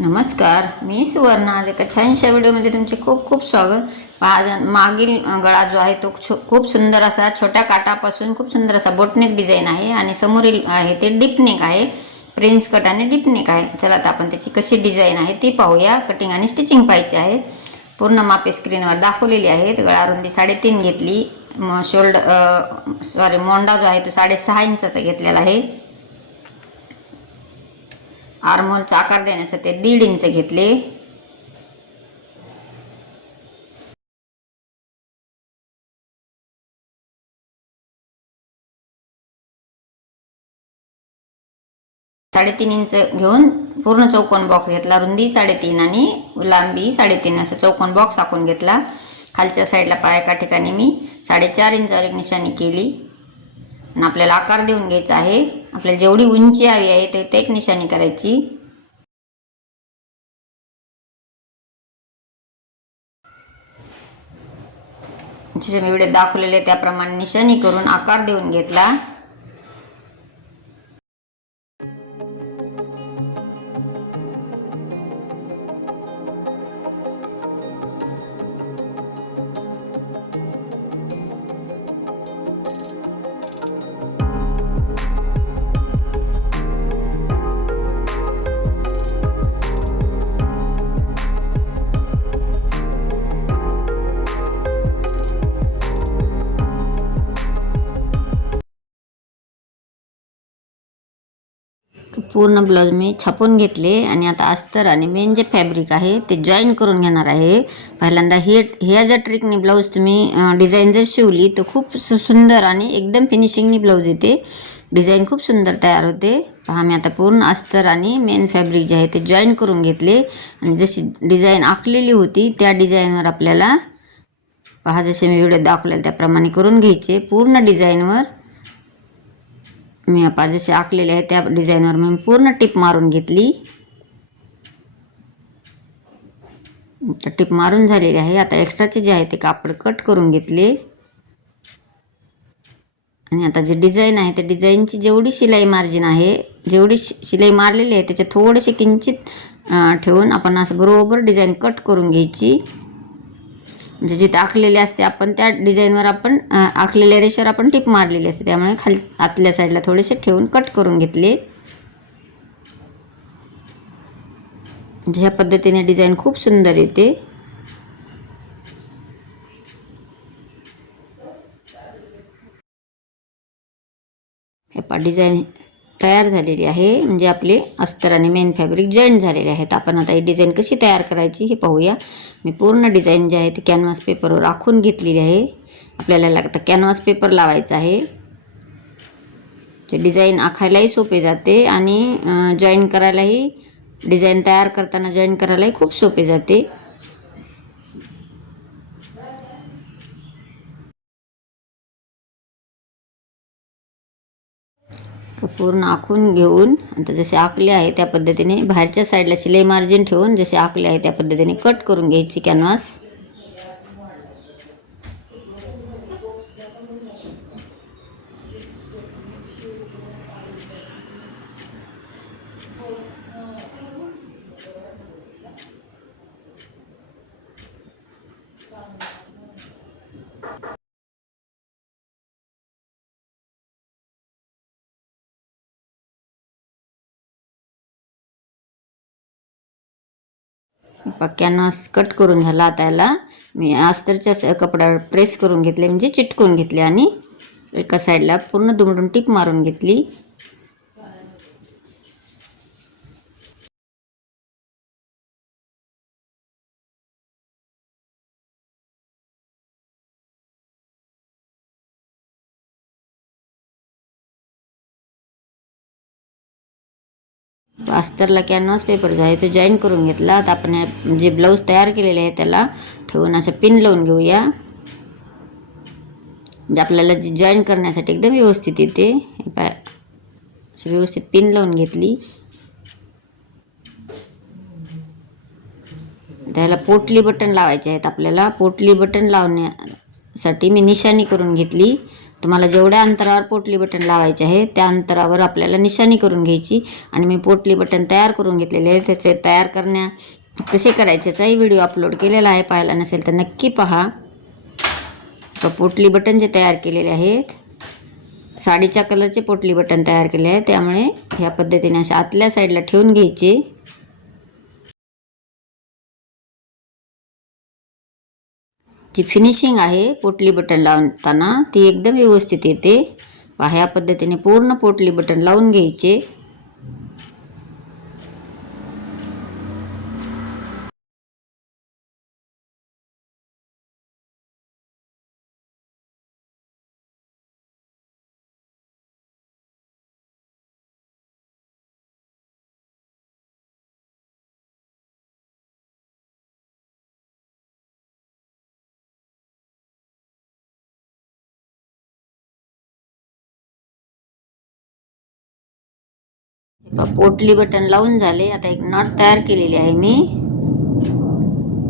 नमस्कार, मी सुवर्णा. आज एका छानशा व्हिडिओमध्ये तुमचे खूप खूप स्वागत. पहा, मागील गळा जो आहे तो खूप सुंदर असा छोट्या काटापासून खूप सुंदर असा बोटनेक डिझाईन आहे आणि समोरील आहे ते डिपनेक आहे. प्रिन्स कट आणि डिपनेक आहे. चला आता आपण त्याची कशी डिझाईन आहे ती पाहूया. कटिंग आणि स्टिचिंग पाहायची आहे. पूर्ण मापे स्क्रीनवर दाखवलेली आहेत. गळा रुंदी 3.5 घेतली. मोंडा जो आहे तो 6.5 इंचाचा घेतलेला आहे. आर्महोलचा आकार देण्यासाठी 1.5 इंच घेतले. साडेतीन इंच घेऊन पूर्ण चौकोन बॉक्स घेतला. रुंदी 3.5 आणि लांबी 3.5 असा चौकोन बॉक्स आखून घेतला. खालच्या साईडला पायाका ठिकाणी मी 4.5 इंचावर एक निशाणी केली आणि आपल्याला आकार देऊन घ्यायचा आहे. आपल्याला जेवढी उंची हवी आहे ते एक निशाणी करायची. जसे मी व्हिडिओ दाखवलेले त्याप्रमाणे निशाणी करून आकार देऊन घेतला. पूर्ण ब्लाऊज मी छापून घेतले आणि आता अस्तर आणि मेन जे फॅब्रिक आहे ते जॉईन करून घेणार आहे. पहिल्यांदा ह्या ज्या ट्रिकने ब्लाऊज तुम्ही डिझाईन जर शिवली तर खूप सुंदर आणि एकदम फिनिशिंगनी ब्लाऊज येते. डिझाईन खूप सुंदर तयार होते. पहा, मी आता पूर्ण अस्तर आणि मेन फॅब्रिक जे आहे ते जॉईन करून घेतले आणि जशी डिझाईन आखलेली होती त्या डिझाईनवर आपल्याला पहा जसे मी व्हिडिओ दाखवलेला त्याप्रमाणे करून घ्यायचे. पूर्ण डिझाईनवर मी आता जसे आखलेले आहे त्या डिझाईनवर मी पूर्ण टिप मारून घेतली. टिप मारून झालेली आहे. आता एक्स्ट्राचे जे आहे ते कापड कट करून घेतले आणि आता जे डिझाईन आहे त्या डिझाईनची जेवढी शिलाई मार्जिन आहे, जेवढी शिलाई मारलेली आहे त्याच्या थोडेसे किंचित ठेवून आपण असं बरोबर डिझाईन कट करून घ्यायची. म्हणजे जिथे आखलेले असते आपण त्या डिझाईनवर आपण आखलेल्या रेषेवर आपण टिप मारलेली असते, त्यामुळे खाली आतल्या साईडला थोडेसे ठेवून कट करून घेतले. म्हणजे ह्या पद्धतीने डिझाईन खूप सुंदर येते. हे पा डिझाईन तयार झालेली आहे. म्हणजे आपले अस्तर आणि मेन फॅब्रिक जॉईंट झालेले आहेत. आपण आता ही डिझाईन कशी तयार करायची हे पाहूया. मी पूर्ण डिझाईन जे आहे ते कॅनव्हास पेपरवर आखून घेतलेली आहे. आपल्याला लागतं कॅनव्हास पेपर लावायचा आहे. जे डिझाईन आखायलाही सोपे जाते आणि जॉईन करायलाही, डिझाईन तयार करताना जॉईन करायलाही खूप सोपे जाते. पूर्ण आखून घेऊन आता जसे आखले आहे त्या पद्धतीने बाहेरच्या साईडला शिलाई मार्जिन ठेवून जसे आखले आहे त्या पद्धतीने कट करून घ्यायची कॅनव्हास. कॅनव्हास कट करून झाला. आता याला मी अस्तरच्या कपड्यावर प्रेस करून घेतले, म्हणजे चिटकून घेतले आणि एका साईडला पूर्ण दुमडून टिप मारून घेतली. अस्तरला कॅनव्हास पेपर जो आहे तो जॉईन करून घेतला. आता आपण जे ब्लाऊज तयार केलेले आहे त्याला ठेवून असं पिन लावून घेऊया. म्हणजे आपल्याला जे जॉईन करण्यासाठी एकदम व्यवस्थित येते. असं व्यवस्थित पिन लावून घेतली. त्याला पोटली बटन लावायचे आहेत. आपल्याला पोटली बटन लावण्यासाठी मी निशाणी करून घेतली तुम्हाला जेवढ्या अंतरावर पोटली बटन लावायचे आहे त्या अंतरावर आपल्याला निशाणी करून घ्यायची. आणि मी पोटली बटन तयार करून घेतलेले आहे. त्याचे तयार कसे करायच्याचाही व्हिडिओ अपलोड केलेला आहे. पाहिला नसेल तर नक्की पहा. पोटली बटन जे तयार केलेले आहेत, साडीच्या कलरचे पोटली बटन तयार केले आहे, त्यामुळे ह्या पद्धतीने अशा आतल्या साईडला ठेवून घ्यायचे. जी फिनिशिंग आहे पोटली बटन लावताना ती एकदम व्यवस्थित येते. ह्या पद्धतीने पूर्ण पोटली बटन लावून घ्यायचे. पोटली बटन लावून झाले. आता एक नॉट तयार केलेली आहे मी,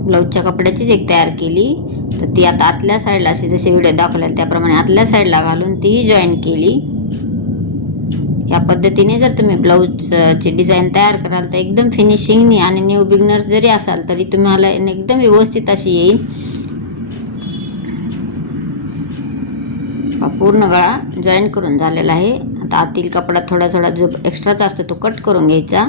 ब्लाऊजच्या कपड्याचीच एक तयार केली. तर ती आता आतल्या साईडला अशी जसे व्हिडिओ दाखवलेला त्याप्रमाणे आतल्या साईडला घालून तीही जॉईन केली. ह्या पद्धतीने जर तुम्ही ब्लाऊजची डिझाईन तयार कराल तर एकदम फिनिशिंगनी आणि न्यू बिगनर जरी असाल तरी तुम्हाला एकदम व्यवस्थित अशी येईल. पूर्ण गळा जॉईन करून झालेला आहे. आता आतील कपडा थोडा थोडा जो एक्स्ट्राचा असतो तो कट करून घ्यायचा.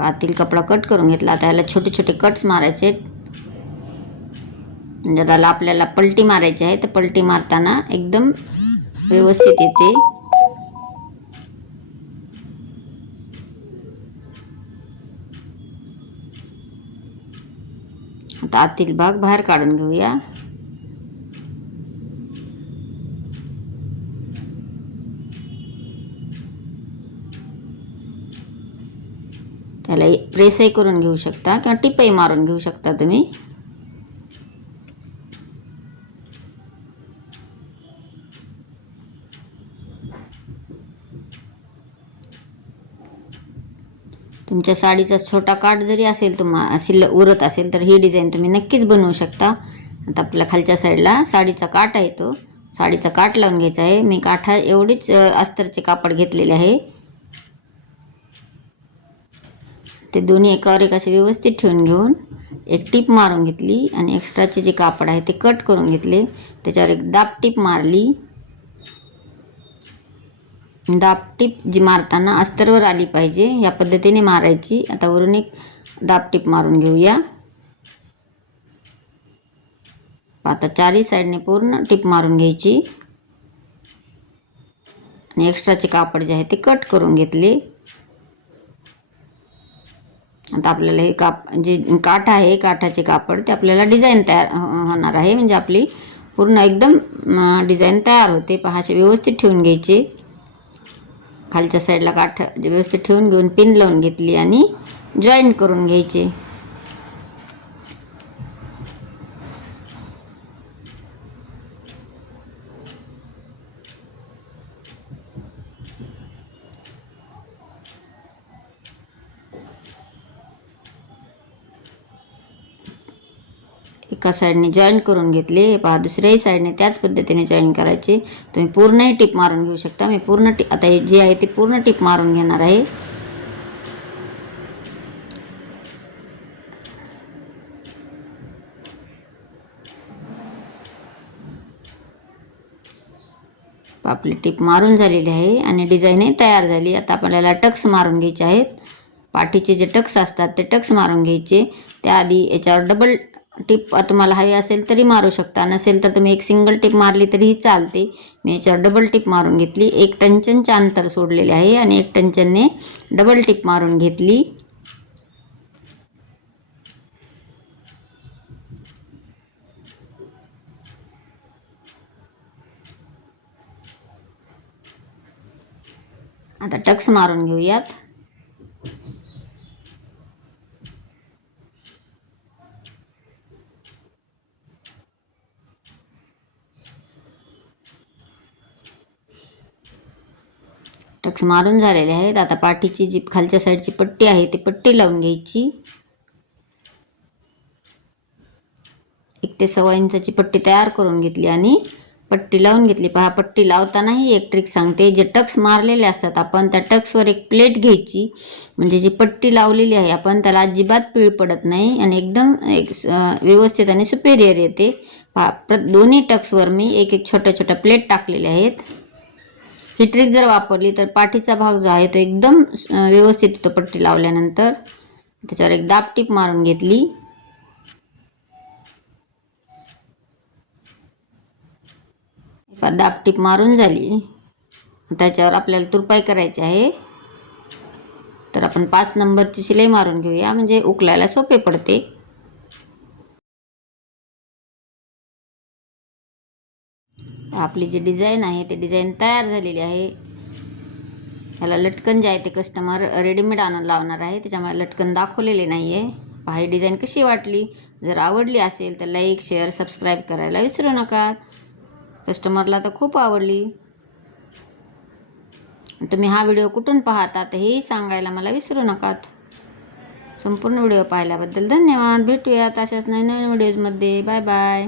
आतील कपडा कट करून घेतला. आता याला छोटे छोटे कट्स मारायचे. जर आपल्याला पलटी मारायची आहे तर पलटी मारताना एकदम व्यवस्थित येते. आता आतील भाग बाहेर काढून घेऊया. त्याला प्रेसही करून घेऊ शकता किंवा टिपही मारून घेऊ शकता तुम्ही. तुमच्या साडीचा छोटा काठ जरी असेल उरत असेल तर ही डिझाईन तुम्ही नक्कीच बनवू शकता. आता आपल्या खालच्या साईडला साडीचा काठ आहे, तो साडीचा काठ लावून घ्यायचा आहे. मी काठा एवढीच अस्तरचे कापड घेतलेले आहे. ते दोन्ही एकावर एक असे व्यवस्थित ठेवून घेऊन एक टीप मारून घेतली आणि एक्स्ट्राचे जे कापड आहे ते कट करून घेतले. त्याच्यावर एक दाब टीप मारली. दाब टीप जी मारताना अस्तरवर आली पाहिजे या पद्धतीने मारायची. आता वरून एक दाब टीप मारून घेऊया. आता चारही साईडने पूर्ण टीप मारून घ्यायची आणि एक्स्ट्राचे कापड जे आहे ते कट करून घेतले. आता आपल्याला हे जे काठ आहे काठाचे कापड ते आपल्याला डिझाईन तयार होणार आहे. म्हणजे आपली पूर्ण एकदम डिझाईन तयार होते. पहा असे व्यवस्थित ठेवून घ्यायचे. खालच्या साईडला काठ व्यवस्थित ठेवून घेऊन पिन लावून घेतली आणि जॉईन करून घ्यायचे. एका साईडने जॉईन करून घेतले. पहा दुसऱ्याही साईडने त्याच पद्धतीने जॉईन करायचे. तुम्ही पूर्णही टिप मारून घेऊ शकता. मी पूर्ण आता जे आहे ते पूर्ण टिप मारून घेणार आहे. आपली टिप मारून झालेली आहे आणि डिझाईनही तयार झाली. आता आपल्याला टक्स मारून घ्यायचे आहेत. पाठीचे जे टक्स असतात ते टक्स मारून घ्यायचे. त्याआधी याच्यावर डबल टिप तुम्हाला हवी असेल तरी मारू शकता, नसेल तर तुम्ही एक सिंगल टिप मारली तरीही चालते. मी याच्यावर डबल टिप मारून घेतली. 1 टंचनचे अंतर सोडलेले आहे आणि 1 टंचनने डबल टिप मारून घेतली. आता टक्स मारून घेऊयात. टक्स मारून झालेले आहेत. आता पाठीची जी खालच्या साईडची पट्टी आहे ती पट्टी लावून घ्यायची. 1 ते 1.25 इंचाची पट्टी तयार करून घेतली आणि पट्टी लावून घेतली. पहा, पट्टी लावतानाही एक ट्रिक सांगते. जे टक्स मारलेले असतात आपण त्या टक्सवर एक प्लेट घ्यायची, म्हणजे जी पट्टी लावलेली आहे आपण त्याला अजिबात पीळ पडत नाही आणि एकदम व्यवस्थित आणि सुपेरियर येते. पहा, दोन्ही टक्सवर मी एक एक छोट्या छोट्या प्लेट टाकलेल्या आहेत. ही ट्रिक जर वापरली तर पाठीचा भाग जो आहे तो एकदम व्यवस्थित येतो. पट्टी लावल्यानंतर त्याच्यावर एक दाबटीप मारून घेतली. दाबटीप मारून झाली. त्याच्यावर आपल्याला तुरपाई करायची आहे. तर आपण 5 नंबरची शिलाई मारून घेऊया, म्हणजे उकलायला सोपे पडते. आपली जी डिझाईन आहे ती डिझाईन तयार झालेली आहे. याला लटकन जे आहे ते कस्टमर रेडीमेड आणून लावणार आहे, त्याच्यामुळे लटकन दाखवलेले नाही आहे. पहा, ही डिझाईन कशी वाटली. जर आवडली असेल तर लाईक, शेअर, सबस्क्राईब करायला विसरू नका. कस्टमरला तर खूप आवडली. तुम्ही हा व्हिडिओ कुठून पाहता तर हेही सांगायला मला विसरू नकात. संपूर्ण व्हिडिओ पाहिल्याबद्दल धन्यवाद. भेटूयात अशाच नवीन नवीन व्हिडिओजमध्ये. Bye bye.